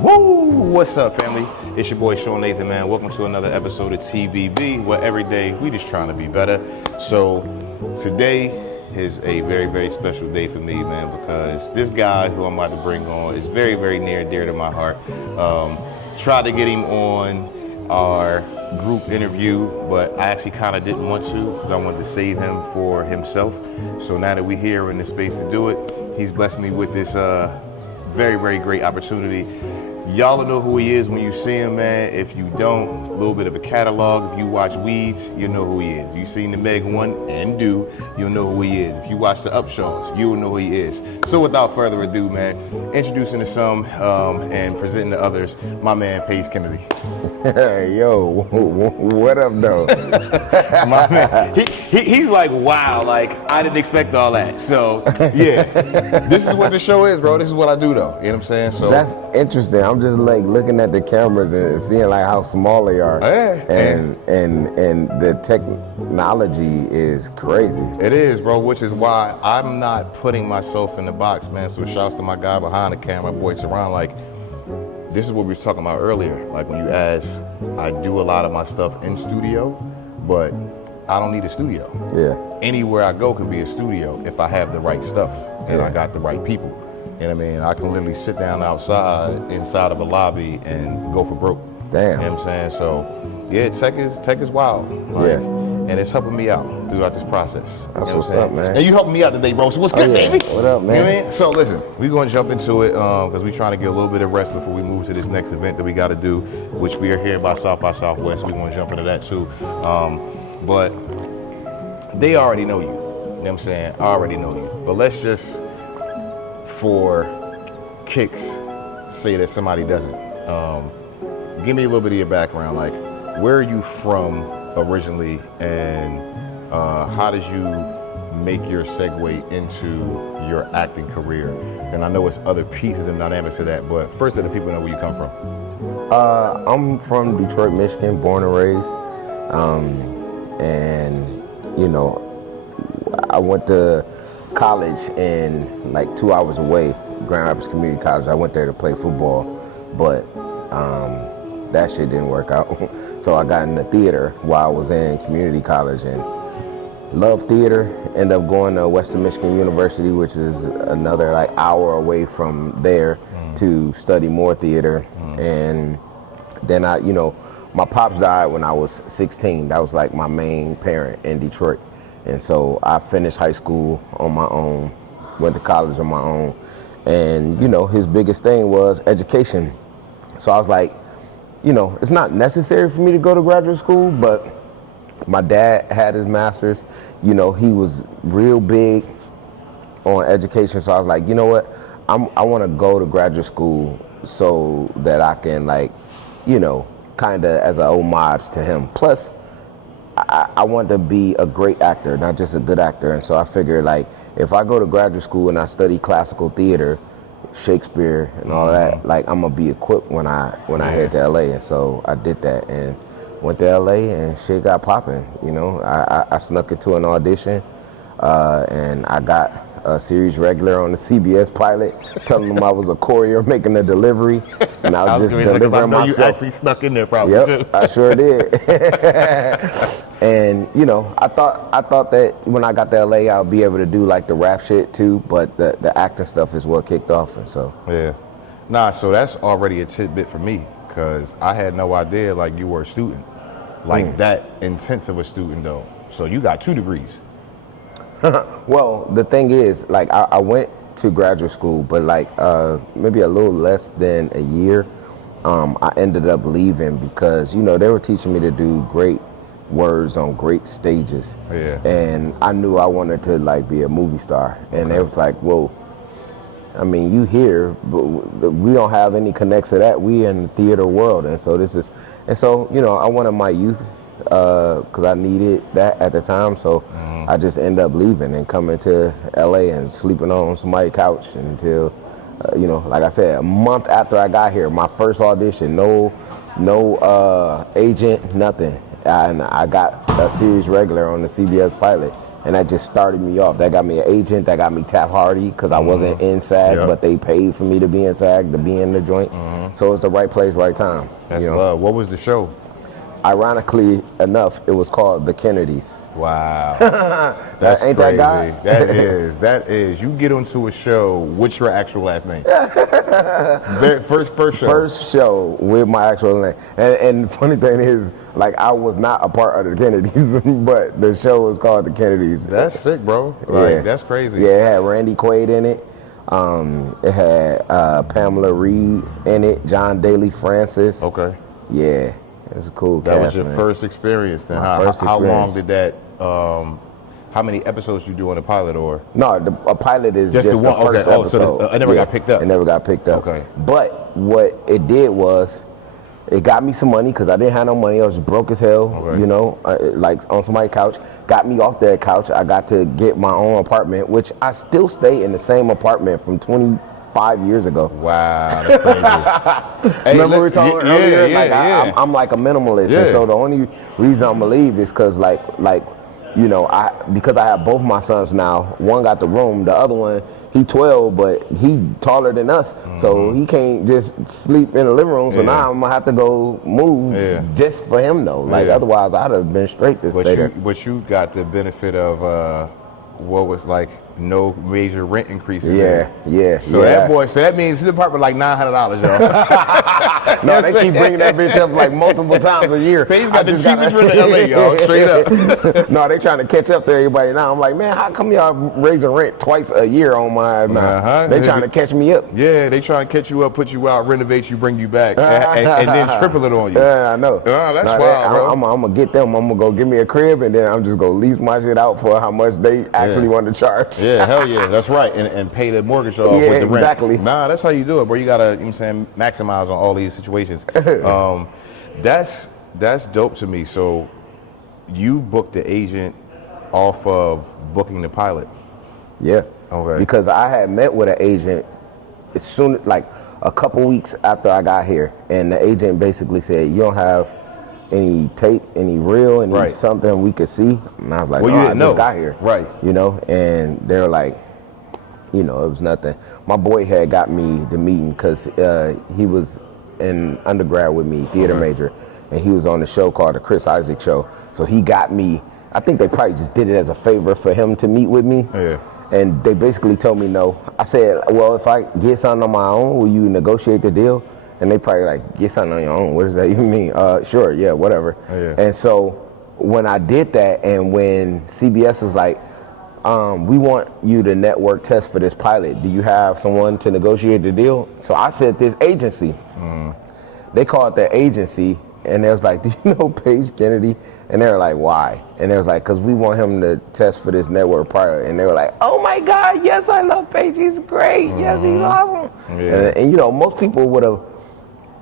Woo! What's up, family? It's your boy Sean Nathan, man. Welcome to another episode of TBB, where every day we just trying to be better. So today is a very, very special day for me, man, because this guy who I'm about to bring on is very, very near and dear to my heart. Tried to get him on our group interview, but I actually kind of didn't want to because I wanted to save him for himself. So now that we're here in this space to do it, he's blessed me with this very, very great opportunity. Y'all will know who he is when you see him, man. If you don't, a little bit of a catalog. If you watch Weeds, you'll know who he is. If you've seen the Meg 1 and 2, you'll know who he is. If you watch the Upshaws, you will know who he is. So without further ado, man, introducing to some and presenting to others, my man, Paige Kennedy. Hey, yo, what up, though? My man, he's like, wow, like, I didn't expect all that. So, yeah, this is what the show is, bro. This is what I do, though. You know what I'm saying? So that's interesting. I'm just like looking at the cameras and seeing like how small they are. And the technology is crazy. It is, bro, which is why I'm not putting myself in the box, man. So shouts to my guy behind the camera, boy Saran. Like, this is what we were talking about earlier. Like when you ask, I do a lot of my stuff in studio, but I don't need a studio. Yeah. Anywhere I go can be a studio if I have the right stuff and I got the right people. You know what I mean? I can literally sit down outside, inside of a lobby and go for broke. Damn. You know what I'm saying? So yeah, tech is wild. Like, yeah. And it's helping me out throughout this process. That's what's up, man. And you helping me out today, bro. So what's good, baby? What up, man? You know what I mean? So listen, we're gonna jump into it because we're trying to get a little bit of rest before we move to this next event that we got to do, which we are here by Southwest. We're gonna jump into that too. But they already know you. You know what I'm saying? I already know you. But let's just, for kicks, say that somebody doesn't. Give me a little bit of your background. Like, where are you from originally, and how did you make your segue into your acting career? And I know it's other pieces and dynamics of that, but first let the people know where you come from. I'm from Detroit, Michigan, born and raised. And, you know, I went to college in like 2 hours away, Grand Rapids Community College. I went there to play football, but that shit didn't work out. So I got into theater while I was in community college and loved theater. Ended up going to Western Michigan University, which is another like hour away from there, to study more theater. And then my pops died when I was 16. That was like my main parent in Detroit. And so I finished high school on my own, went to college on my own. And, his biggest thing was education. So I was like, it's not necessary for me to go to graduate school, but my dad had his master's. He was real big on education. So I was like, you know what? I want to go to graduate school so that I can, like, kind of as an homage to him. Plus, I want to be a great actor, not just a good actor. And so I figured, like, if I go to graduate school and I study classical theater, Shakespeare and all that, like, I'm gonna be equipped when I head to LA. And so I did that and went to LA and shit got popping. I snuck into an audition and I got a series regular on the CBS pilot, telling them I was a courier making a delivery, and I was just delivering myself. You actually snuck in there probably too. I sure did. And I thought that when I got to LA, I'll be able to do like the rap shit too, but the acting stuff is what kicked off, and so. Yeah. Nah, so that's already a tidbit for me, because I had no idea like you were a student, like that intense of a student though. So you got 2 degrees. Well, the thing is, like, I went to graduate school, but like maybe a little less than a year, I ended up leaving because, they were teaching me to do great words on great stages. Yeah. And I knew I wanted to like be a movie star. And it was like, well, I mean, you here, but we don't have any connects to that. We in the theater world. And so I wanted my youth because I needed that at the time. So I just ended up leaving and coming to LA and sleeping on somebody's couch until, like I said, a month after I got here, my first audition, no agent, nothing. And I got a series regular on the CBS pilot. and that just started me off. That got me an agent. That got me Tap Hardy because I wasn't in SAG, but they paid for me to be in SAG, to be in the joint. So it's the right place, right time. That's love. What was the show? Ironically enough, it was called The Kennedys. Wow. That's ain't crazy. that guy? That is. You get onto a show, what's your actual last name? First show. First show with my actual name. And the funny thing is, like, I was not a part of the Kennedys, but the show was called The Kennedys. That's sick, bro. Like, that's crazy. Yeah, it had Randy Quaid in it. It had Pamela Reed in it, John Daly Francis. Okay. Yeah. It was a cool That cast, was your man. first experience then. How long did that, how many episodes you do on the pilot or? No, a pilot is just the first episode. So it never got picked up? It never got picked up. Okay. But what it did was, it got me some money because I didn't have no money. I was broke as hell, you know, like on somebody's couch. Got me off that couch. I got to get my own apartment, which I still stay in the same apartment from 25 years ago. Wow, that's crazy. Hey, remember we were talking earlier? I'm like a minimalist, and Yeah. so the only reason I'm gonna leave is because like you know, because I have both my sons now. One got the room, the other one, he 12, but he taller than us, so he can't just sleep in the living room. So now I'm gonna have to go move just for him though. Like otherwise, I'd have been straight to stay there. But you got the benefit of what was like no major rent increases. So that means his apartment like $900, y'all. No, they keep bringing that bitch up like multiple times a year. He's got the cheapest rent in LA, y'all. Straight up. No, they trying to catch up to everybody now. I'm like, man, how come y'all raising rent twice a year on mine now? They trying to catch me up. Yeah, they trying to catch you up, put you out, renovate you, bring you back, and then triple it on you. Yeah, I know. That's wild, bro. I'm gonna get them. I'm gonna go give me a crib, and then I'm just gonna lease my shit out for how much they actually want to charge. Yeah, hell yeah, that's right, and pay the mortgage off with the rent. Exactly. Nah, that's how you do it, bro. You gotta, you know what I'm saying, maximize on all these situations. That's dope to me. So you booked the agent off of booking the pilot. Yeah. Okay. Because I had met with an agent as soon, like a couple weeks after I got here, and the agent basically said, "You don't have any tape, any reel, any something we could see." And I was like, well, "No, you didn't I just know. got here." Right. You know, and they were like, you know, it was nothing. My boy had got me the meeting because he was in undergrad with me, theater major, and he was on the show called The Chris Isaac Show. So he got me. I think they probably just did it as a favor for him to meet with me. Yeah. And they basically told me no. I said, well, if I get something on my own, will you negotiate the deal? And they probably like, get something on your own. What does that even mean? Sure, yeah, whatever. Yeah. And so when I did that, and when CBS was like, we want you to network test for this pilot. Do you have someone to negotiate the deal? So I said, this agency. They called the agency, and they was like, do you know Paige Kennedy? And they were like, why? And they was like, because we want him to test for this network pilot. And they were like, oh my God, yes, I love Paige. He's great. Yes, he's awesome. Yeah. And you know, most people would have,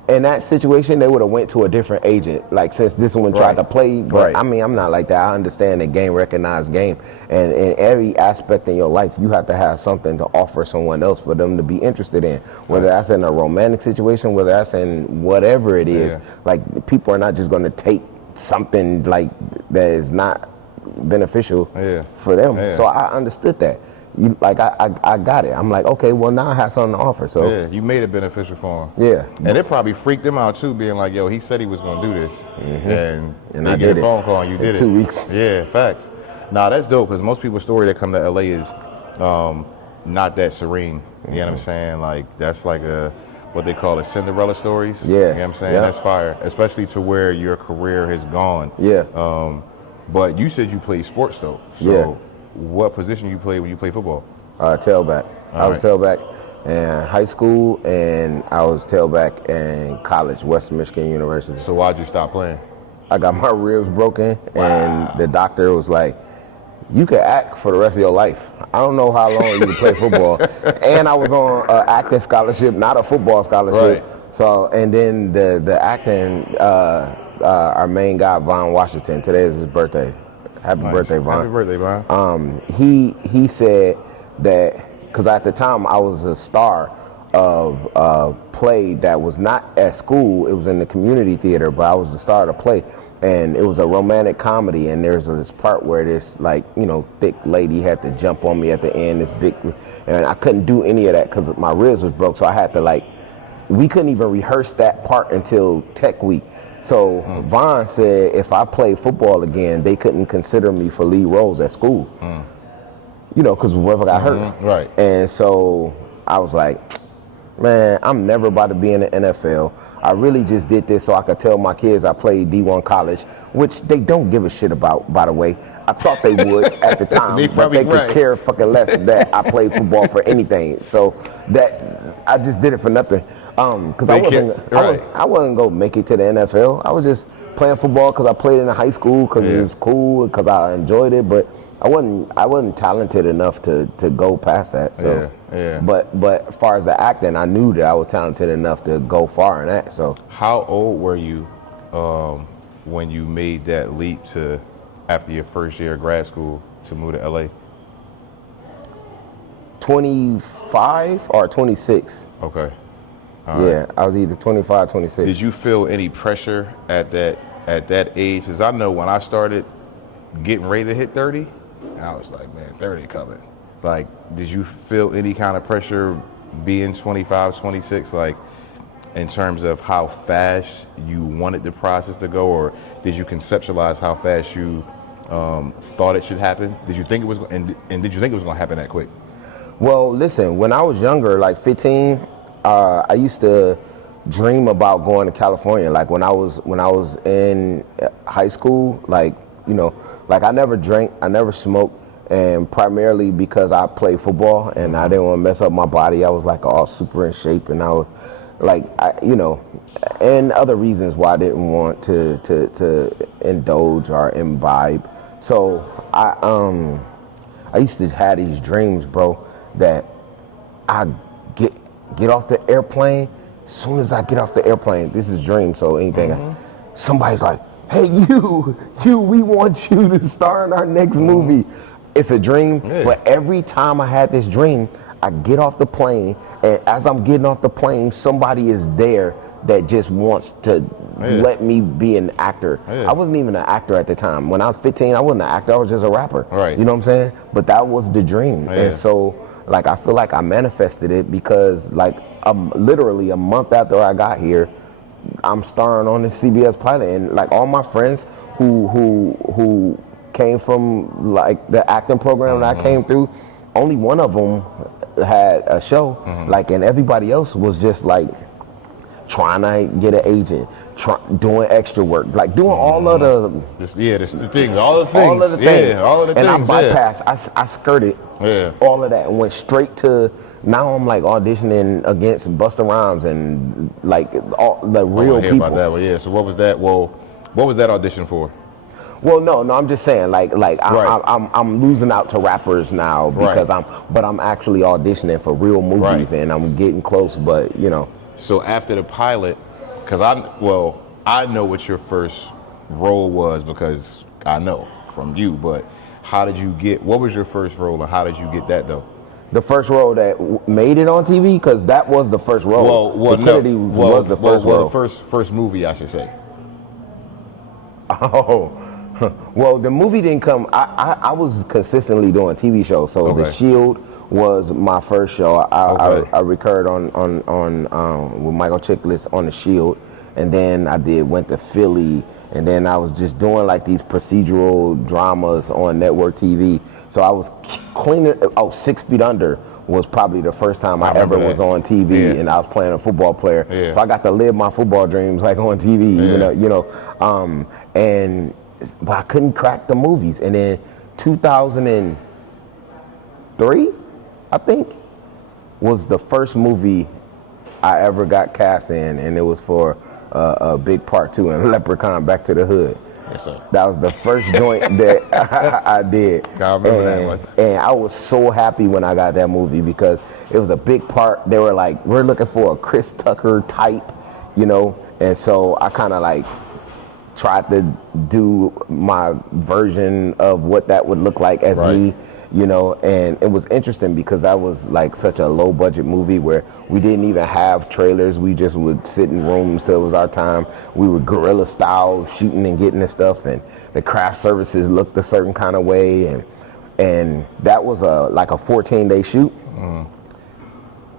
in that situation, they would have went to a different agent, like since this one tried to play. But I mean, I'm not like that. I understand the game, recognized game. And in every aspect in your life, you have to have something to offer someone else for them to be interested in. Whether that's in a romantic situation, whether that's in whatever it is. Like, people are not just going to take something like that is not beneficial for them. So I understood that. You like I got it. I'm like, okay, well now I have something to offer. So you made it beneficial for him. Yeah. And it probably freaked them out too, being like, yo, he said he was gonna do this. And I get did a it phone call and you in did it. 2 weeks. Yeah, facts. Nah, that's dope, because most people's story that come to LA is not that serene. You know what I'm saying? Like, that's like what they call Cinderella stories. Yeah. You know what I'm saying? That's fire. Especially to where your career has gone. Yeah. But you said you played sports though. So what position you play when you play football? Tailback. I was tailback in high school, and I was tailback in college, Western Michigan University. So why'd you stop playing? I got my ribs broken, and the doctor was like, you can act for the rest of your life. I don't know how long you can play football. And I was on an acting scholarship, not a football scholarship. So, and then the acting, our main guy, Von Washington, today is his birthday. Happy birthday, Von. Happy birthday, Von. He said that, because at the time I was a star of a play that was not at school. It was in the community theater, but I was the star of the play, and it was a romantic comedy. And there's this part where this like thick lady had to jump on me at the end. This big, and I couldn't do any of that because my ribs was broke. So I had to we couldn't even rehearse that part until tech week. So Vaughn said if I played football again, they couldn't consider me for lead roles at school. Because what if I got hurt? Right. And so I was like, man, I'm never about to be in the NFL. I really just did this so I could tell my kids I played D1 college, which they don't give a shit about, by the way. I thought they would at the time, but they could care fucking less that I played football for anything. So that I just did it for nothing. Because I wasn't gonna make it to the NFL. I was just playing football because I played in high school because it was cool, because I enjoyed it. But I wasn't talented enough to go past that. So But as far as the acting, I knew that I was talented enough to go far in that. So how old were you when you made that leap to after your first year of grad school to move to LA? 25 or 26. Okay. Yeah, I was either 25, 26. Did you feel any pressure at that age? Because I know when I started getting ready to hit 30, I was like, man, 30 coming. Like, did you feel any kind of pressure being 25, 26, like in terms of how fast you wanted the process to go, or did you conceptualize how fast you thought it should happen? Did you think it was, and did you think it was going to happen that quick? Well, listen, when I was younger, like 15, I used to dream about going to California. Like when I was in high school, like I never drank, I never smoked, and primarily because I played football and I didn't want to mess up my body. I was like all super in shape, and I was like, and other reasons why I didn't want to indulge or imbibe. So I used to have these dreams, bro, that I get off the airplane. As soon as I get off the airplane, this is dream, so anything. Somebody's like, hey, you, we want you to star in our next movie. It's a dream, but every time I had this dream, I get off the plane, and as I'm getting off the plane, somebody is there that just wants to let me be an actor. I wasn't even an actor at the time. When I was 15, I wasn't an actor, I was just a rapper. Right. You know what I'm saying? But that was the dream. And so, like, I feel like I manifested it because, like, literally a month after I got here, I'm starring on the CBS pilot, and like all my friends who came from like the acting program that I came through, only one of them had a show, like, and everybody else was just like trying to get an agent, doing extra work, like doing all of the things, all of the things, and I bypassed, I skirted all of that and went straight to. Now I'm like auditioning against Busta Rhymes and like all the real people. About that one, So what was that? Well, what was that audition for? Well, no, I'm just saying, like I'm losing out to rappers now because I'm actually auditioning for real movies and I'm getting close, but So after the pilot, because I know what your first role was because I know from you, but what was your first role and how did you get that though? The first role that made it on TV, because that was the first role. Kennedy was the first role. The first movie, I should say. Oh, well, the movie didn't come. I was consistently doing TV shows. So The Shield was my first show. I recurred on with Michael Chiklis on The Shield, and then went to Philly, and then I was just doing like these procedural dramas on network TV. So I was cleaning. 6 Feet Under was probably the first time I ever was on TV, and I was playing a football player. So I got to live my football dreams like on TV, even though, but I couldn't crack the movies. And then 2003, I think, was the first movie I ever got cast in, and it was for a big part 2 in Leprechaun Back to the Hood. Yes, sir. That was the first joint that I did. I remember that one. And I was so happy when I got that movie because it was a big part. They were like, we're looking for a Chris Tucker type, and so I kind of like tried to do my version of what that would look like as me. you know, and it was interesting because that was like such a low budget movie where we didn't even have trailers. We just would sit in rooms till it was our time. We were guerrilla style shooting and getting the stuff, and the craft services looked a certain kind of way, and that was like a 14-day shoot.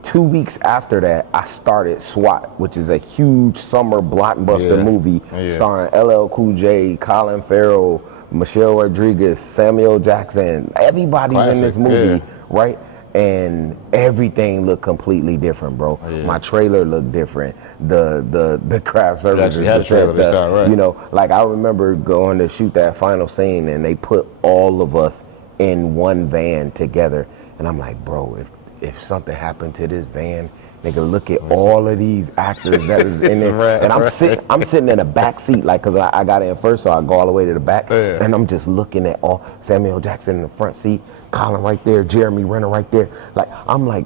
2 weeks after that, I started SWAT, which is a huge summer blockbuster movie starring LL Cool J, Colin Farrell, Michelle Rodriguez, Samuel Jackson, everybody in this movie, right? And everything looked completely different, bro. My trailer looked different. The craft services, you know, like I remember going to shoot that final scene, and they put all of us in one van together, and I'm like, bro, if something happened to this van, nigga, look at all of these actors that is in there. And I'm sitting in the back seat, like, cause I got in first, so I go all the way to the back. And I'm just looking at all Samuel Jackson in the front seat, Colin right there, Jeremy Renner right there. Like, I'm like,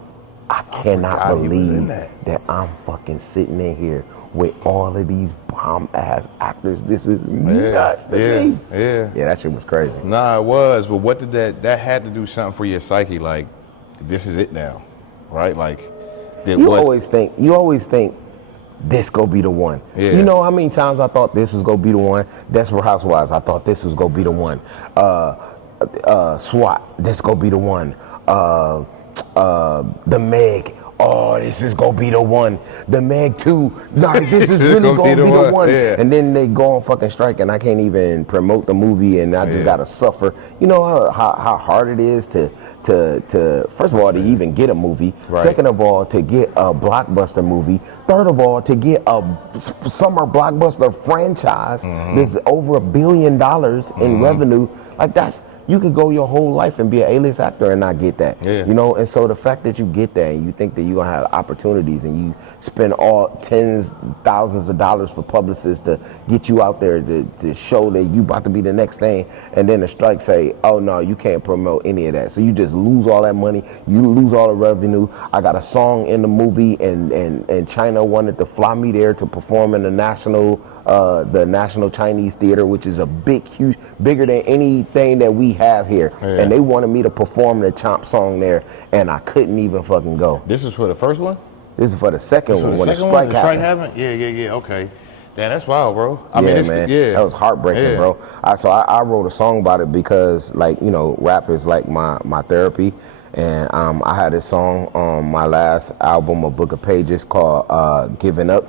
I cannot believe that I'm fucking sitting in here with all of these bomb ass actors. This is nuts to me. Yeah, that shit was crazy. Nah, it was, but what did that had to do something for your psyche, like, this is it now, right? Like, you always think this gonna be the one. You know how many times I thought this was gonna be the one? Desperate Housewives, I thought this was gonna be the one. SWAT, this gonna be the one. The Meg, oh, this is gonna be the one. The Meg 2, nah, this is really gonna be the one. And then they go on fucking strike, and I can't even promote the movie, and I just gotta suffer. You know how hard it is to first of all, to even get a movie. Second of all, to get a blockbuster movie. Third of all, to get a summer blockbuster franchise that's over $1 billion in revenue. Like, you could go your whole life and be an A-list actor and not get that. You know, and so the fact that you get that and you think that you're gonna have opportunities, and you spend all tens, thousands of dollars for publicists to get you out there to show that you about to be the next thing, and then the strike say, oh no, you can't promote any of that. So you just lose all that money, you lose all the revenue. I got a song in the movie, and China wanted to fly me there to perform in the National Chinese Theater, which is a huge, bigger than anything that we have here. And they wanted me to perform the Chomp song there, and I couldn't even fucking go. This is for the first one? This is for the second one, when the strike happened. Yeah, okay. Damn, that's wild, bro. Man, that was heartbreaking, bro. So I wrote a song about it because, like, you know, rap is like my therapy. And I had this song on my last album, A Book of Pages, called Giving Up.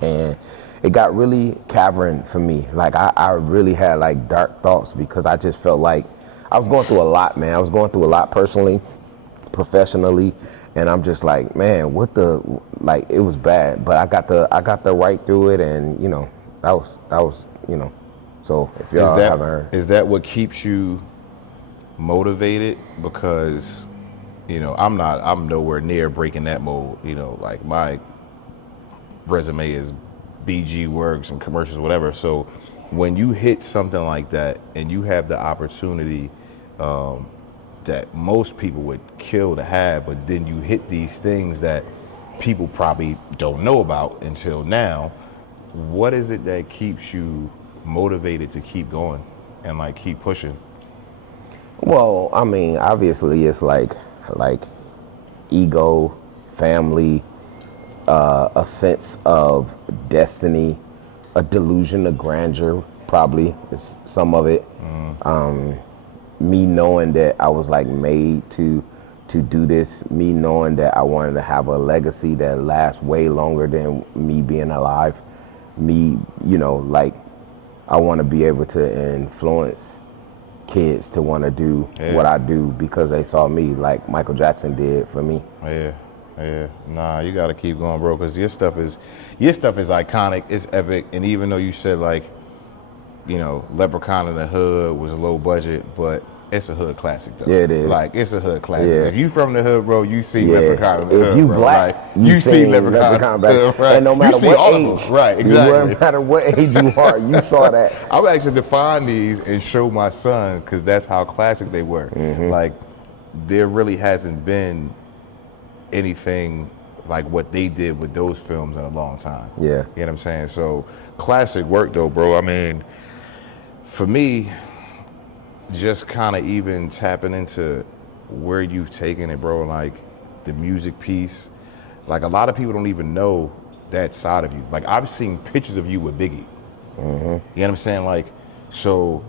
And it got really cavern for me. Like, I really had like dark thoughts because I just felt like I was going through a lot, man. I was going through a lot personally, professionally, and I'm just like, man, it was bad, but I got the right through it, and you know, that was you know. So if y'all haven't heard, is that what keeps you motivated? Because, you know, I'm nowhere near breaking that mold. You know, like, my resume is BG works and commercials, whatever. So when you hit something like that and you have the opportunity that most people would kill to have, but then you hit these things that people probably don't know about until now, what is it that keeps you motivated to keep going and like keep pushing? Well, I mean, obviously it's like ego, family, a sense of destiny, a delusion of grandeur, probably is some of it. Me knowing that I was like made to do this, me knowing that I wanted to have a legacy that lasts way longer than me being alive. Me, you know, like, I want to be able to influence kids to want to do what I do because they saw me, like Michael Jackson did for me. Nah, you gotta keep going, bro, because your stuff is iconic, it's epic. And even though you said, like, you know, Leprechaun in the Hood was low budget, but it's a hood classic though. Yeah, it is. Like, it's a hood classic. If you from the hood, bro, you see Leprechaun in the Hood. If you bro. black, like, you see Leprechaun back. right? And no matter what age, right, exactly. No matter what age you are, you saw that. I would actually define these and show my son, because that's how classic they were. Like, there really hasn't been anything like what they did with those films in a long time. You know what I'm saying? So classic work though, bro. I mean, for me, just kind of even tapping into where you've taken it, bro, like the music piece. Like a lot of people don't even know that side of you. Like I've seen pictures of you with Biggie. You know what I'm saying? Like, so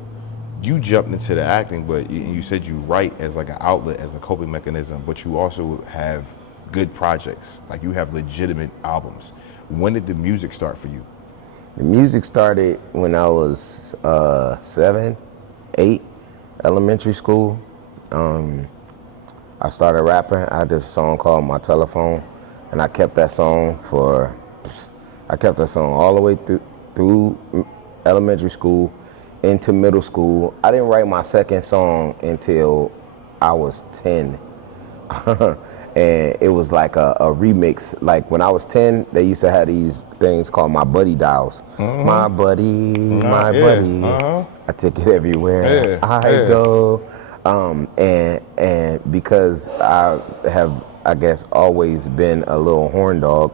you jumped into the acting, but you said you write as like an outlet, as a coping mechanism, but you also have good projects. Like you have legitimate albums. When did the music start for you? The music started when I was 7, 8, elementary school. I started rapping. I had this song called My Telephone, and I kept that song all the way through elementary school into middle school. I didn't write my second song until I was 10. And it was like a remix. Like when I was 10, they used to have these things called my buddy dials. My buddy, my buddy. I take it everywhere I go. And because I have, I guess, always been a little horn dog,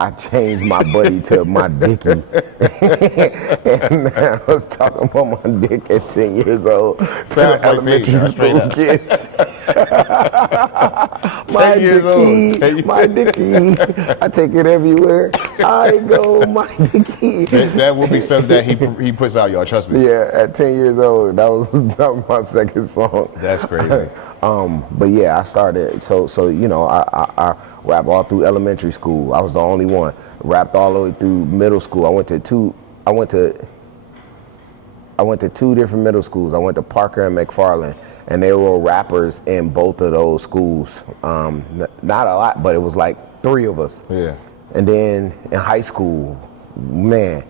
I changed my buddy to my dickie. And I was talking about my dick at 10 years old. Sounds like elementary me, school kids. 10 years old. My dickie. I take it everywhere I go, my dickie. That will be something that he puts out, y'all. Trust me. Yeah, at 10 years old, that was my second song. That's crazy. But yeah, I started. So you know, I rapped all through elementary school. I was the only one. Rapped all the way through middle school. I went to two different middle schools. I went to Parker and McFarland, and they were rappers in both of those schools. Not a lot, but it was like 3 of us. Yeah. And then in high school, man,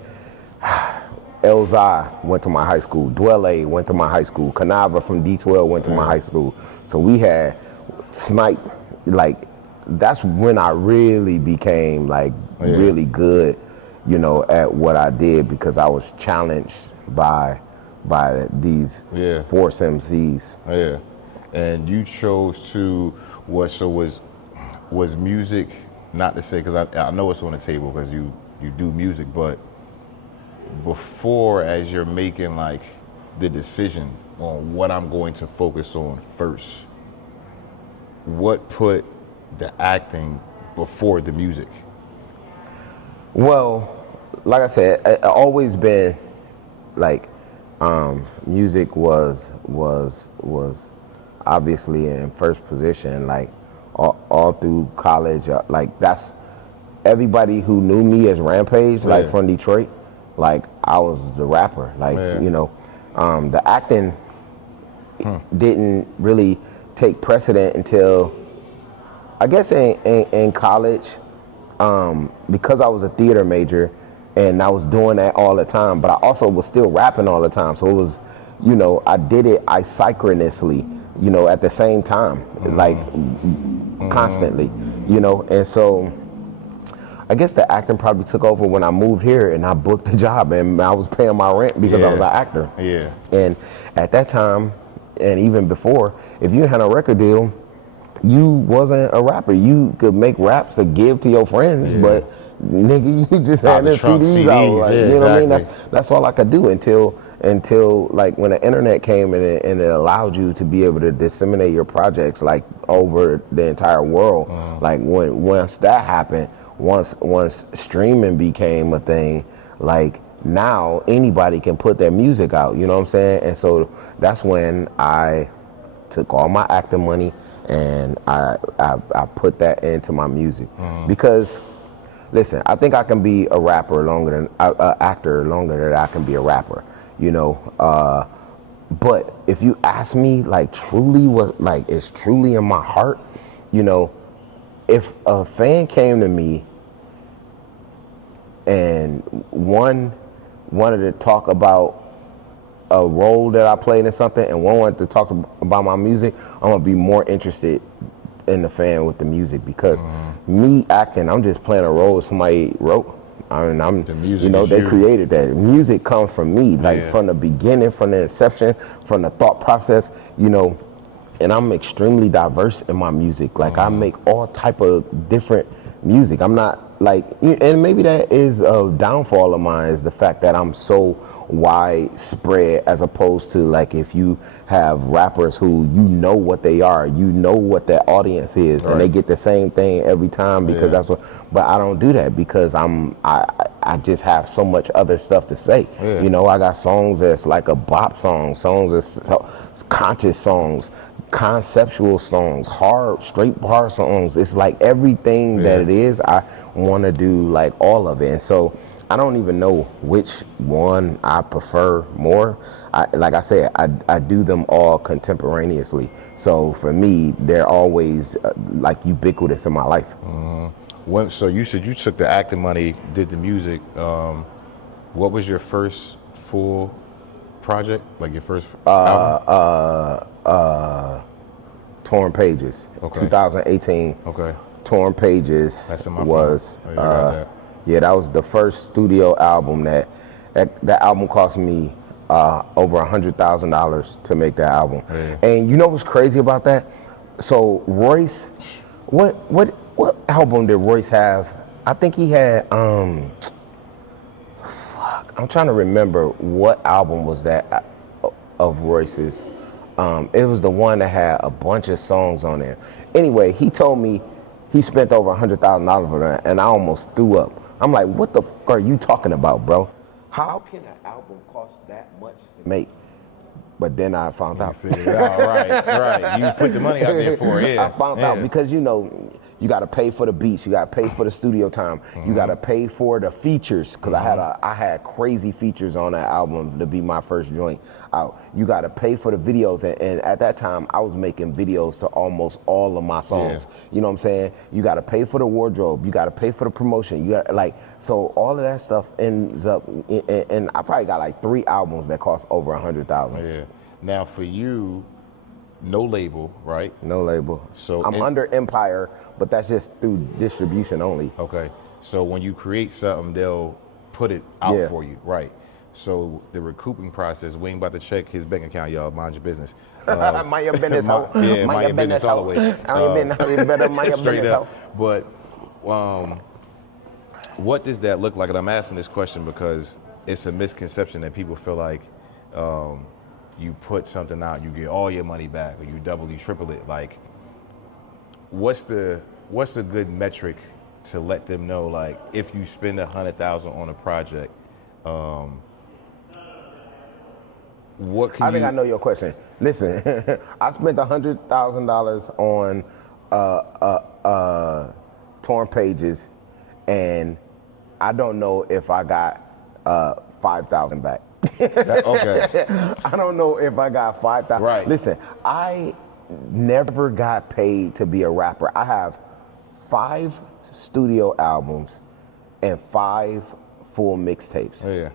Elzai went to my high school. Dwelle went to my high school. Canava from D12 went to my high school. So we had Snipe, like, that's when I really became like really good, you know, at what I did, because I was challenged by these Force MCs. Yeah. And you chose to was music, not to say, because I know it's on the table because you do music, but before, as you're making like the decision on what I'm going to focus on first, what put the acting before the music? Well, like I said, I always been like, music was obviously in first position, like all through college. Like that's everybody who knew me as Rampage, like from Detroit. Like I was the rapper, like you know, the acting didn't really take precedent until, I guess, in college, because I was a theater major and I was doing that all the time, but I also was still rapping all the time. So it was, you know, I did it isynchronously, you know, at the same time, like constantly, you know. And so I guess the acting probably took over when I moved here and I booked the job and I was paying my rent because I was an actor. Yeah. And at that time, and even before, if you had a record deal, you wasn't a rapper. You could make raps to give to your friends, but nigga, you just had the CDs out. Like, you know what I mean? That's all I could do until like when the internet came and it allowed you to be able to disseminate your projects like over the entire world. Like once that happened, once streaming became a thing, like now anybody can put their music out. You know what I'm saying? And so that's when I took all my acting money and I put that into my music. Because listen, I think I can be a rapper longer than an actor longer than I can be a rapper, you know. But if you ask me, like, truly, what, like, it's truly in my heart, you know, if a fan came to me and one wanted to talk about a role that I played in something and one wanted to talk about my music, I'm gonna be more interested in the fan with the music, because me acting, I'm just playing a role somebody wrote. I mean, I'm, you know, they created that. Music comes from me, like from the beginning, from the inception, from the thought process, you know. And I'm extremely diverse in my music. Like I make all type of different music. I'm not like, and maybe that is a downfall of mine, is the fact that I'm so widespread, as opposed to like if you have rappers who you know what they are, you know what their audience is, and they get the same thing every time because that's what. But I don't do that because I just have so much other stuff to say. Yeah. You know, I got songs that's like a bop song, songs that's conscious songs, conceptual songs, straight bar songs. It's like everything that it is, I want to do like all of it. And so I don't even know which one I prefer more. Like I said, I do them all contemporaneously. So for me, they're always like ubiquitous in my life. So you said you took the acting money, did the music. What was your first full project? Like your first album? Torn Pages, 2018. Okay. Torn Pages That's in my was phone. Oh, you got that. yeah, that was the first studio album that album cost me over $100,000 to make that album. Yeah. And you know what's crazy about that? So Royce, what album did Royce have? I think he had I'm trying to remember what album was that of Royce's. It was the one that had a bunch of songs on there. Anyway, he told me he spent over $100,000 for that, and I almost threw up. I'm like, what the fuck are you talking about, bro? How can an album cost that much to make? But then I found out. Figured it out, right. You put the money out there for it. I found out because, you know, you got to pay for the beats, you got to pay for the studio time, you got to pay for the features, because I had crazy features on that album to be my first joint out. You got to pay for the videos, and at that time I was making videos to almost all of my songs. You know what I'm saying? You got to pay for the wardrobe, you got to pay for the promotion. You got so all of that stuff ends up, and I probably got like 3 albums that cost over $100,000. Yeah. Now for you, no label, right? No label. So I'm under Empire, but that's just through distribution only. Okay. So when you create something, they'll put it out for you, right? So the recouping process, we ain't about to check his bank account, y'all. Mind your business. Mind your business, hoe. Yeah, mind your business all the way. I ain't been better. Mind your business, hoe. But what does that look like? And I'm asking this question because it's a misconception that people feel like you put something out, you get all your money back, or you double, you triple it. Like, what's a good metric to let them know, like, if you spend $100,000 on a project, what can I think I know your question. Listen, I spent $100,000 on Torn Pages, and I don't know if I got 5,000 back. Okay. I don't know if I got 5,000. Right. Listen, I never got paid to be a rapper. I have 5 studio albums and 5 full mixtapes. Oh, yeah.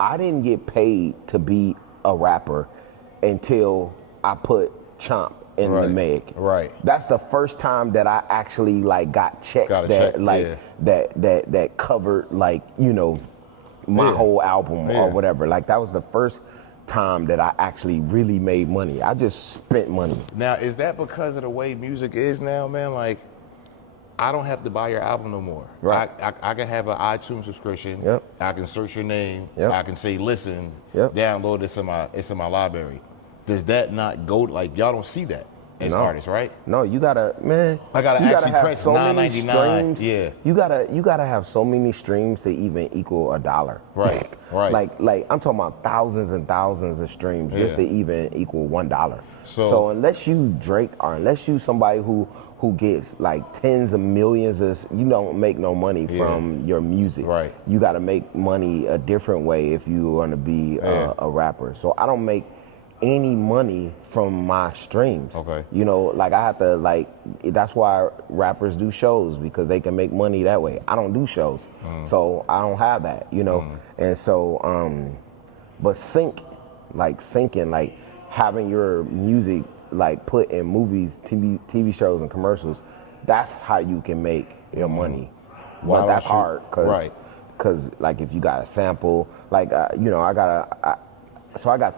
I didn't get paid to be a rapper until I put Chomp in the make. Right. That's the first time that I actually like got checks that covered, like, you know, my whole album or whatever. Like, that was the first time that I actually really made money. I just spent money. Now, is that because of the way music is now, man? Like, I don't have to buy your album no more. Right. I can have an iTunes subscription. Yep. I can search your name. Yep. I can say, listen, Yep. download this it's in my library. Does that not go, like, y'all don't see that as artists, right? No, you gotta, man. I gotta you actually gotta have press so many $9.99. streams. Yeah. You gotta have so many streams to even equal $1. Right. Like I'm talking about thousands and thousands of streams just to even equal $1. So unless you Drake, or unless you somebody who gets like tens of millions you don't make no money from your music. Right. You gotta make money a different way if you want to be a rapper. So I don't make any money from my streams. Okay. You know, like I have to, like, that's why rappers do shows, because they can make money that way. I don't do shows, so I don't have that, you know. And so, but syncing, like having your music like put in movies, TV shows and commercials, that's how you can make your money. But that's hard, cause like if you got a sample, like you know, I got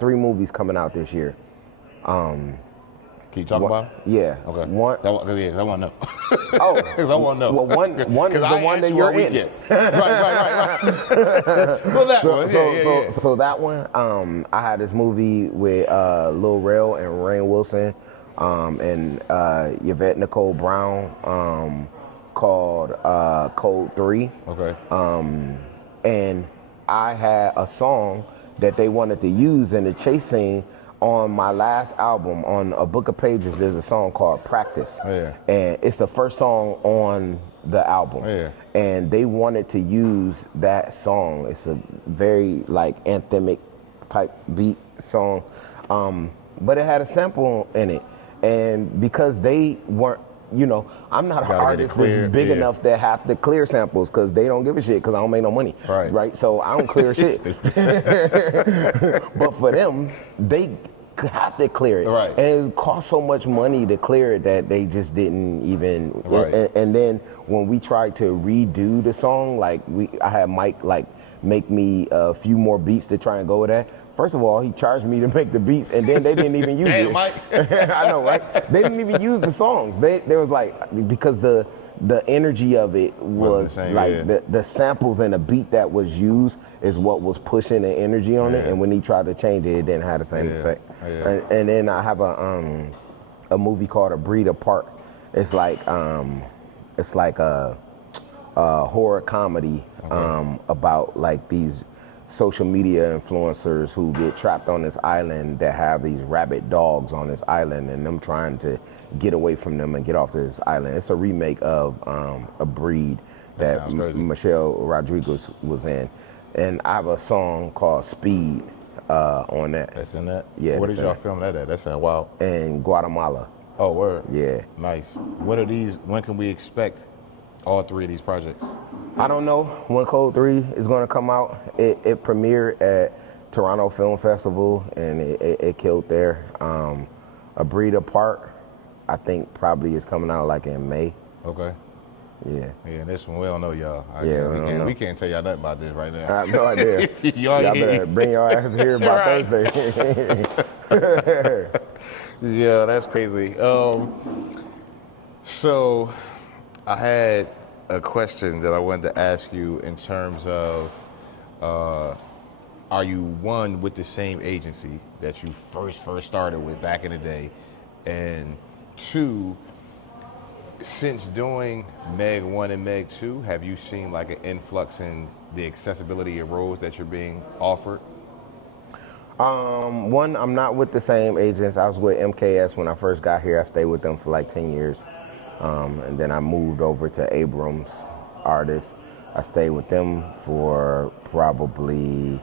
3 movies coming out this year. Can Can you talk about it? Yeah. Okay. One. I want to know. Oh. Because I want to know. Well, one is the one that you're in. Right. Well, that one. Yeah. So that one, I had this movie with Lil Rel and Rainn Wilson, and Yvette Nicole Brown, called Code 3. Okay. And I had a song that they wanted to use in the chase scene on my last album. On A Book of Pages, there's a song called Practice. Yeah. And it's the first song on the album. Yeah. And they wanted to use that song. It's a very like anthemic type beat song. But it had a sample in it. And because they weren't, I'm not an artist that's big enough that have to clear samples because they don't give a shit because I don't make no money. Right. So I don't clear shit. But for them, they have to clear it. Right. And it cost so much money to clear it that they just didn't even. Right. And then when we tried to redo the song, I had Mike make me a few more beats to try and go with that. First of all, he charged me to make the beats, and then they didn't even use it. Mike. I know, right? They didn't even use the songs. They was because the energy of it was the same, the samples and the beat that was used is what was pushing the energy on it. And when he tried to change it, it didn't have the same effect. Yeah. And then I have a movie called A Breed Apart. It's like a horror comedy about like these social media influencers who get trapped on this island that have these rabid dogs on this island and them trying to get away from them and get off this island. It's a remake of A Breed that Michelle Rodriguez was in. And I have a song called Speed on that. That's in that? Yeah. Where did y'all film that at? That's in Wild. In Guatemala. Oh, word. Yeah. Nice. What are these? When can we expect all three of these projects? I don't know when Code 3 is going to come out. It premiered at Toronto Film Festival and it killed there. A Breed Apart, I think probably is coming out like in May. Okay. Yeah. Yeah, this one we don't know, y'all. We can't tell y'all nothing about this right now. I have no idea. y'all better bring your ass here by Thursday. Yeah, that's crazy. So I had a question that I wanted to ask you in terms of, are you one with the same agency that you first started with back in the day? And two, since doing Meg 1 and Meg 2, have you seen like an influx in the accessibility of roles that you're being offered? One, I'm not with the same agents. I was with MKS when I first got here. I stayed with them for like 10 years. And then I moved over to Abrams Artists. I stayed with them for probably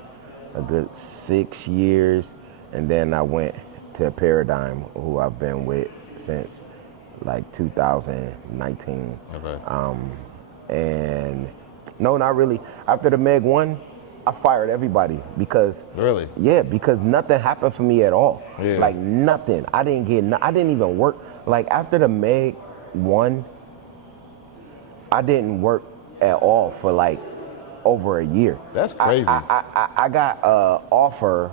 a good 6 years. And then I went to Paradigm, who I've been with since like 2019. Okay. And no, not really. After the Meg 1, I fired everybody because Really? Yeah, because nothing happened for me at all. Yeah. Like nothing. I didn't even work. Like after the Meg 1, I didn't work at all for like over a year. That's crazy. I got an offer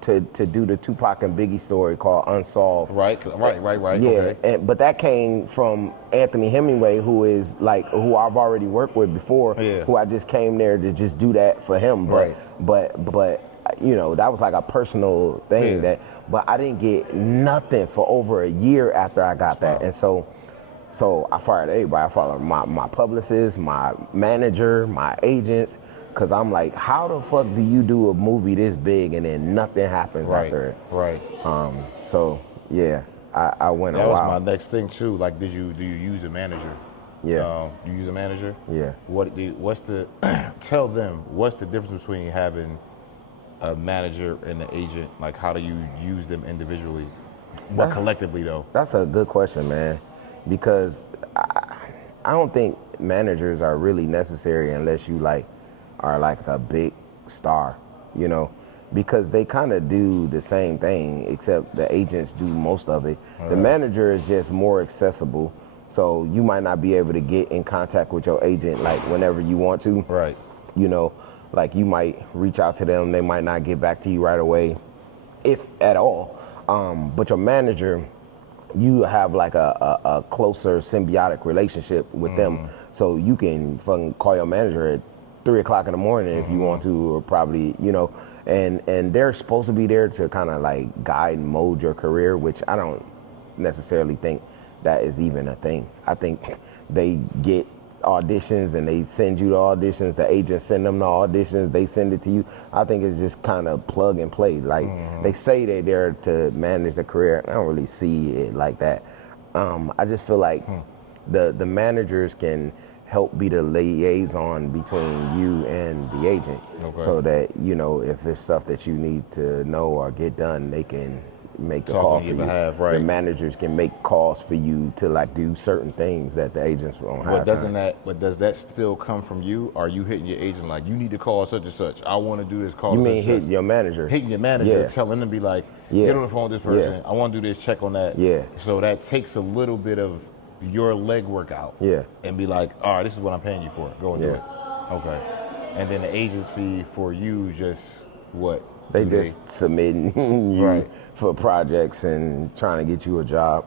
to do the Tupac and Biggie story called Unsolved. Right. Yeah, Okay. but that came from Anthony Hemingway, who I've already worked with before. Yeah. Who I just came there to just do that for him. But that was like a personal thing. Yeah. But I didn't get nothing for over a year after I got that, and so I fired everybody. I fired my publicist, my manager, my agents. Cause I'm like, how the fuck do you do a movie this big and then nothing happens after it? Right. So yeah, I went That a was while. my next thing too. Like, do you use a manager? Yeah. You use a manager? Yeah. Tell them what's the difference between having a manager and an agent? Like, how do you use them individually? But collectively though? That's a good question, man. Because I don't think managers are really necessary unless you are like a big star, because they kind of do the same thing, except the agents do most of it. The manager is just more accessible, so you might not be able to get in contact with your agent like whenever you want to. Right. Like you might reach out to them, they might not get back to you right away, if at all. But your manager, you have like a closer symbiotic relationship with them. So you can fucking call your manager at 3 o'clock in the morning if you want to, or probably, you know, and they're supposed to be there to kind of like guide and mold your career, which I don't necessarily think that is even a thing. I think they get auditions and they send you the auditions, the agents send them the auditions, they send it to you. I think it's just kind of plug and play. Like they say they're there to manage the career. I don't really see it like that. I just feel like the managers can help be the liaison between you and the agent, so that, you know, if there's stuff that you need to know or get done, they can make the call for you. The managers can make calls for you to like do certain things that the agents won't have. But does that still come from you? Are you hitting your agent like, you need to call such and such? I want to do this call. You mean hitting your manager? Hitting your manager, telling them to be like, get on the phone with this person. I want to do this, check on that. So that takes a little bit of your legwork out. And be like, all right, this is what I'm paying you for. Go and do it. Okay. And then the agency for you just what? They just submitting you for projects and trying to get you a job.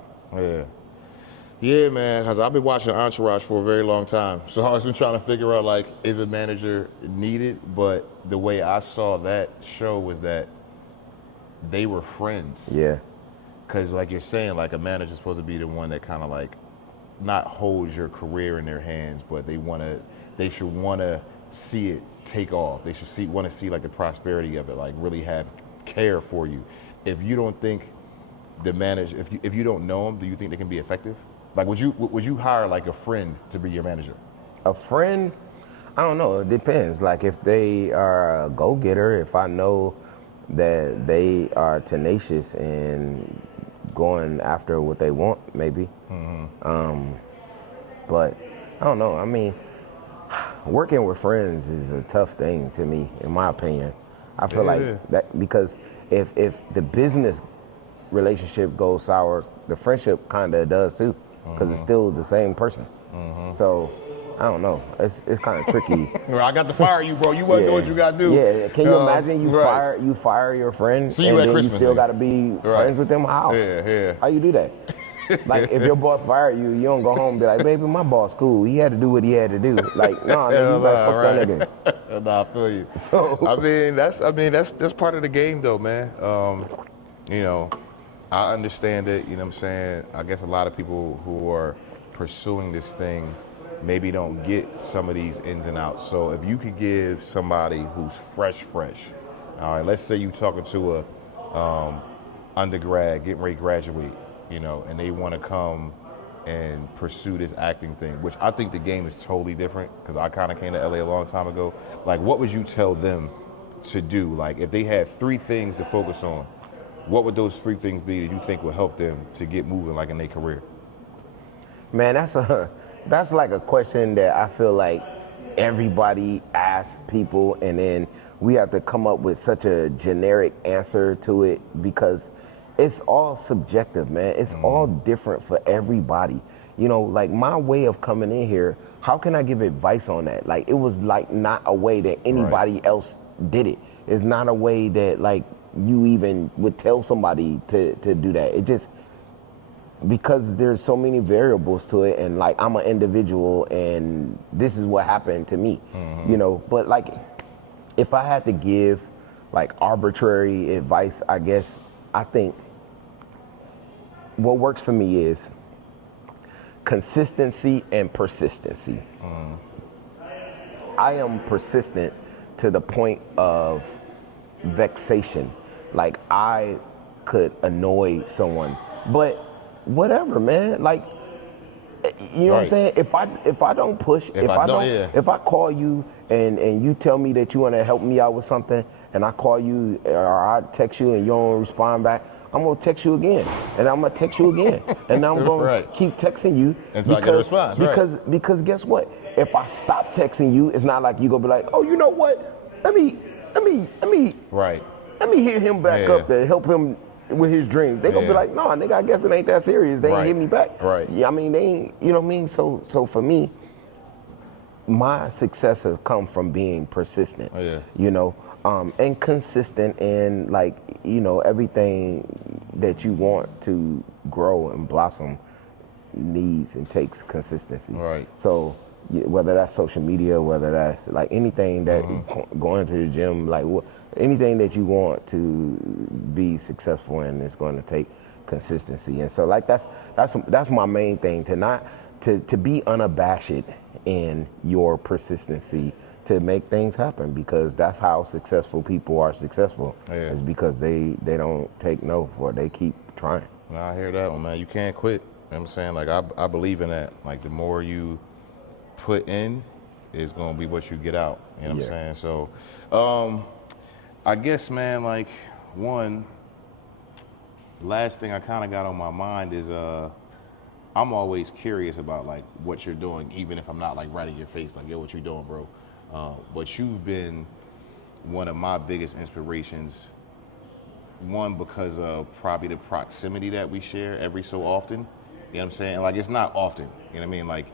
Yeah, man, because I've been watching Entourage for a very long time. So I've been trying to figure out, like, is a manager needed? But the way I saw that show was that they were friends. Because like you're saying, like, a manager's supposed to be the one that kind of like not holds your career in their hands, but they should want to see it take off. They should want to see like the prosperity of it, like really have care for you. If you don't think the manager, if you don't know them, do you think they can be effective? Like, would you hire like a friend to be your manager? A friend? I don't know. It depends. Like, if they are a go-getter, if I know that they are tenacious and going after what they want, maybe. But I don't know. I mean, working with friends is a tough thing to me, in my opinion. I feel like that, because if the business relationship goes sour, the friendship kind of does too, because it's still the same person. So I don't know. It's kind of tricky. I got to fire you, bro. You wasn't doing what you got to do. Can you imagine you fire your friend See you and at then Christmas, you still got to be friends with them? How? How you do that? Like, if your boss fired you, you don't go home and be like, baby, my boss cool. He had to do what he had to do. Like, no, nigga, you better fuck that nigga. Nah, I feel you. So that's part of the game, though, man. You know, I understand it. You know what I'm saying? I guess a lot of people who are pursuing this thing maybe don't get some of these ins and outs. So if you could give somebody who's fresh, all right, let's say you're talking to a undergrad getting ready to graduate, you know, and they want to come and pursue this acting thing, which I think the game is totally different, because I kind of came to LA a long time ago. Like, what would you tell them to do? Like, if they had 3 things to focus on, what would those 3 things be that you think would help them to get moving, like, in their career? Man, that's like a question that I feel like everybody asks people, and then we have to come up with such a generic answer to it, because it's all subjective, man. It's all different for everybody. You know, like, my way of coming in here, how can I give advice on that? Like, it was like not a way that anybody else did it. It's not a way that like you even would tell somebody to do that. It just, because there's so many variables to it, and like, I'm an individual and this is what happened to me, you know. But like, if I had to give like arbitrary advice, I guess, I think what works for me is consistency and persistency. I am persistent to the point of vexation. Like, I could annoy someone, but whatever, man. Like, you know what I'm saying? If I don't push, if I call you and you tell me that you want to help me out with something, and I call you or I text you and you don't respond back, I'm gonna text you again, and I'm gonna text you again, and I'm gonna keep texting you until I get a response. Because guess what? If I stop texting you, it's not like you gonna be like, oh, you know what? Let me hit him back up to help him with his dreams. They gonna be like, no, nigga, I guess it ain't that serious. They ain't hit me back. Yeah, I mean, they ain't, you know what I mean? So for me, my success has come from being persistent, you know, and consistent, and like, you know, everything that you want to grow and blossom needs and takes consistency. Right. So whether that's social media, whether that's like anything that going to the gym, like anything that you want to be successful in is going to take consistency. And so like that's my main thing, to be unabashed in your persistency to make things happen, because that's how successful people are successful. Yeah. Is because they don't take no for it. They keep trying. No, I hear that one, man. You can't quit. You know what I'm saying? Like, I believe in that. Like, the more you put in is going to be what you get out. You know what I'm saying? So, I guess, man, like, last thing I kind of got on my mind is, I'm always curious about, like, what you're doing, even if I'm not, like, right in your face, like, yo, what you doing, bro? But you've been one of my biggest inspirations, one, because of probably the proximity that we share every so often. You know what I'm saying? Like, it's not often, you know what I mean? Like,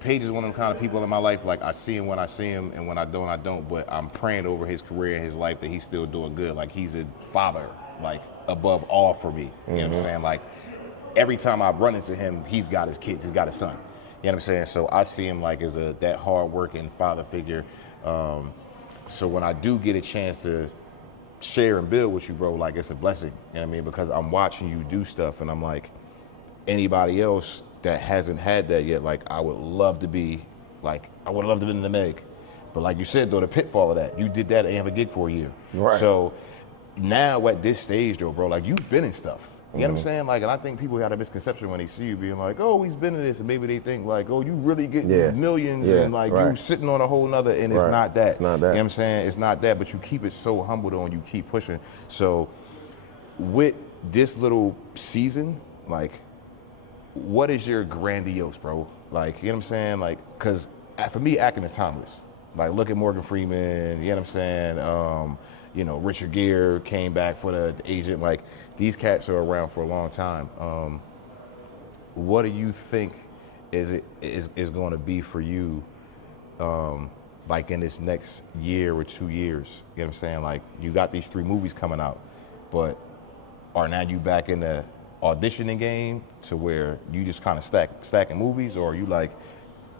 Paige is one of them kind of people in my life, like, I see him when I see him, and when I don't, I don't. But I'm praying over his career and his life that he's still doing good. Like, he's a father, like, above all for me. You know what I'm saying? Like, every time I run into him, he's got his kids, he's got his son. You know what I'm saying? So I see him like as that hard-working father figure. So when I do get a chance to share and build with you, bro, like, it's a blessing. You know what I mean? Because I'm watching you do stuff, and I'm like, anybody else that hasn't had that yet, like, I would love to be in the Meg. But like you said, though, the pitfall of that, you did that and have a gig for a year. Right. So now at this stage, though, bro, like, you've been in stuff. You know what I'm saying? Like, and I think people have a misconception when they see you being like, oh, he's been in this, and maybe they think like, oh, you really getting millions, and like, you sitting on a whole nother, and it's not that. It's not that. You know what I'm saying? It's not that, but you keep it so humble, though, and you keep pushing. So with this little season, like, what is your grandiose, bro? Like, you know what I'm saying? Like, because for me, acting is timeless. Like, look at Morgan Freeman, you know what I'm saying? You know, Richard Gere came back for the agent. Like, these cats are around for a long time. What do you think is going to be for you, like, in this next year or 2 years? You know what I'm saying? Like, you got these 3 movies coming out, but are now you back in the auditioning game to where you just kind of stacking movies, or are you like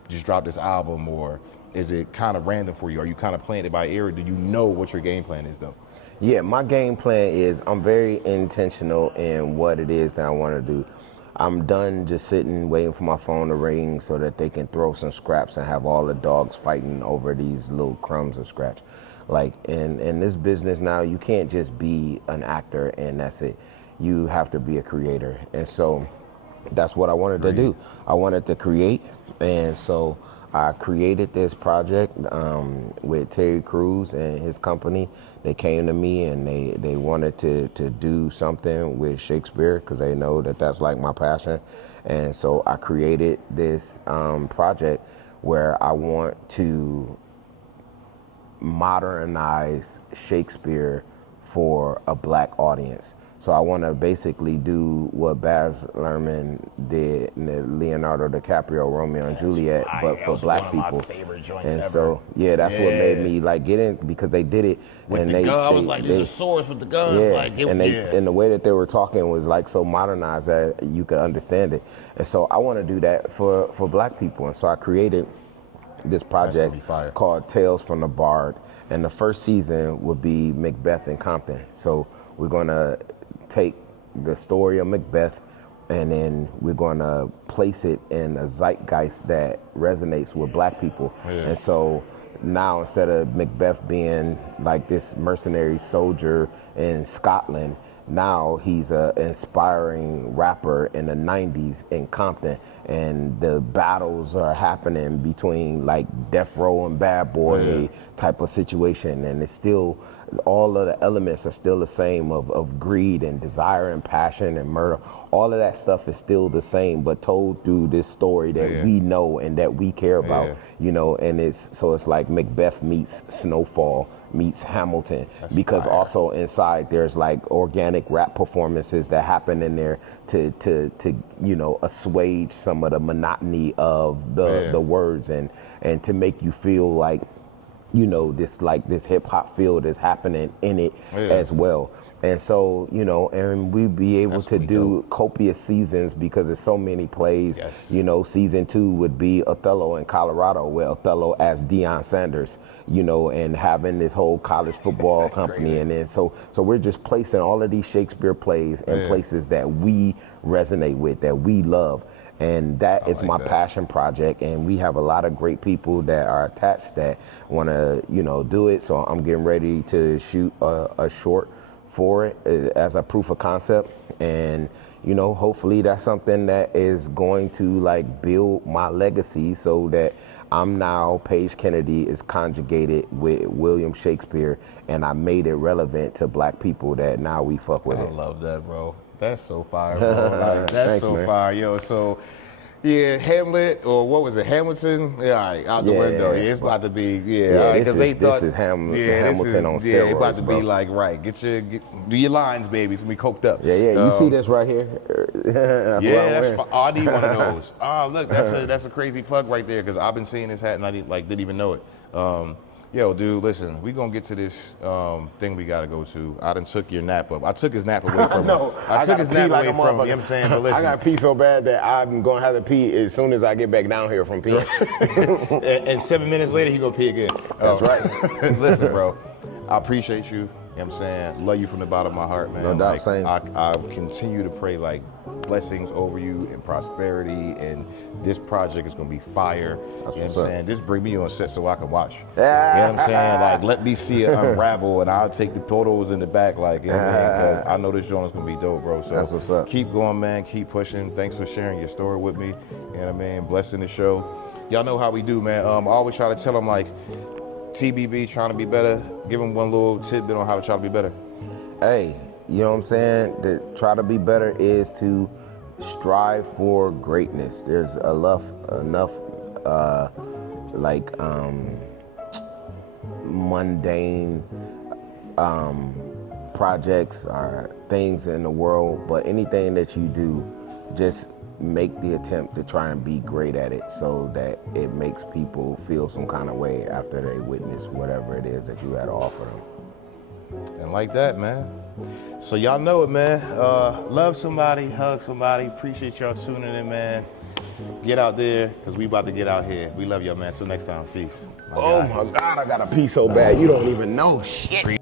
just drop this album, or is it kind of random for you? Are you kind of playing it by ear, or do you know what your game plan is, though? Yeah, my game plan is I'm very intentional in what it is that I want to do. I'm done just sitting waiting for my phone to ring so that they can throw some scraps and have all the dogs fighting over these little crumbs of scratch. Like, in this business now, you can't just be an actor and that's it. You have to be a creator. And so that's what I wanted to do. I wanted to create, and so I created this project with Terry Crews and his company. They came to me and they wanted to do something with Shakespeare, because they know that that's like my passion. And so I created this project where I want to modernize Shakespeare for a Black audience. So I want to basically do what Baz Luhrmann did in the Leonardo DiCaprio Romeo and Juliet, but for Black people. And so, that's what made me like get in, because they did it. With and the gun, I was like, there's a source with the guns. Yeah, like, and the way that they were talking was like so modernized that you could understand it. And so I want to do that for Black people. And so I created this project called Tales from the Bard. And the first season would be Macbeth in Compton. So we're going to take the story of Macbeth, and then we're going to place it in a zeitgeist that resonates with Black people. And so now, instead of Macbeth being like this mercenary soldier in Scotland, now he's an inspiring rapper in the 90s in Compton, and the battles are happening between like Death Row and Bad Boy type of situation, and it's still, all of the elements are still the same of greed and desire and passion and murder. All of that stuff is still the same, but told through this story that we know and that we care about, you know. And it's like Macbeth meets Snowfall meets Hamilton. That's because fire. Also inside there's like organic rap performances that happen in there to you know, assuage some of the monotony of the words, and to make you feel like you know, this hip hop field is happening in it as well. And so, you know, and we be able to do copious seasons because there's so many plays. You know, season 2 would be Othello in Colorado, where Othello as Deion Sanders, you know, and having this whole college football company. Crazy. And then so we're just placing all of these Shakespeare plays in places that we resonate with, that we love. And that is my passion project, and we have a lot of great people that are attached that want to, you know, do it. So I'm getting ready to shoot a short for it as a proof of concept, and you know, hopefully that's something that is going to like build my legacy, so that I'm now Paige Kennedy is conjugated with William Shakespeare, and I made it relevant to Black people that now we fuck with it. I love that, bro. That's so fire, bro. Like, that's Thanks, so man. Fire, yo. So, yeah, Hamlet, or what was it, Hamilton? Yeah, all right, out the window. Yeah, it's about to be, because they thought this is Hamilton on steroids, it's about to be like, right, do your lines, baby. It's gonna be coked up. You see this right here? I need one of those. Oh, look, that's a crazy plug right there, because I've been seeing this hat and I didn't even know it. Yo, dude, listen, we gonna get to this thing we gotta go to. I done took your nap up. I took his nap away from him. I took his nap away from him, you know what I'm saying? But listen. I gotta pee so bad that I'm gonna have to pee as soon as I get back down here from peeing. and 7 minutes later, he gonna pee again. That's right. Listen, bro, I appreciate you. You know what I'm saying? Love you from the bottom of my heart, man. No doubt, same. I continue to pray like blessings over you and prosperity, and this project is gonna be fire. That's you know what I'm saying? Just bring me on set so I can watch. You know what I'm saying? Like, let me see it unravel, and I'll take the photos in the back, like, you know what I mean? Because I know this joint is gonna be dope, bro. So that's what's up. Keep going, man. Keep pushing. Thanks for sharing your story with me. You know what I mean? Blessing the show. Y'all know how we do, man. I always try to tell them, like, TBB trying to be better. Give them one little tidbit on how to try to be better. Hey, you know what I'm saying? To try to be better is to strive for greatness. There's enough mundane projects or things in the world, but anything that you do, just make the attempt to try and be great at it, so that it makes people feel some kind of way after they witness whatever it is that you had to offer them. And like that, man. So y'all know it, man. Love somebody, hug somebody. Appreciate y'all tuning in, man. Get out there, because we about to get out here. We love y'all, man. Till next time. Peace. Oh my God, I gotta pee so bad. You don't even know. Shit.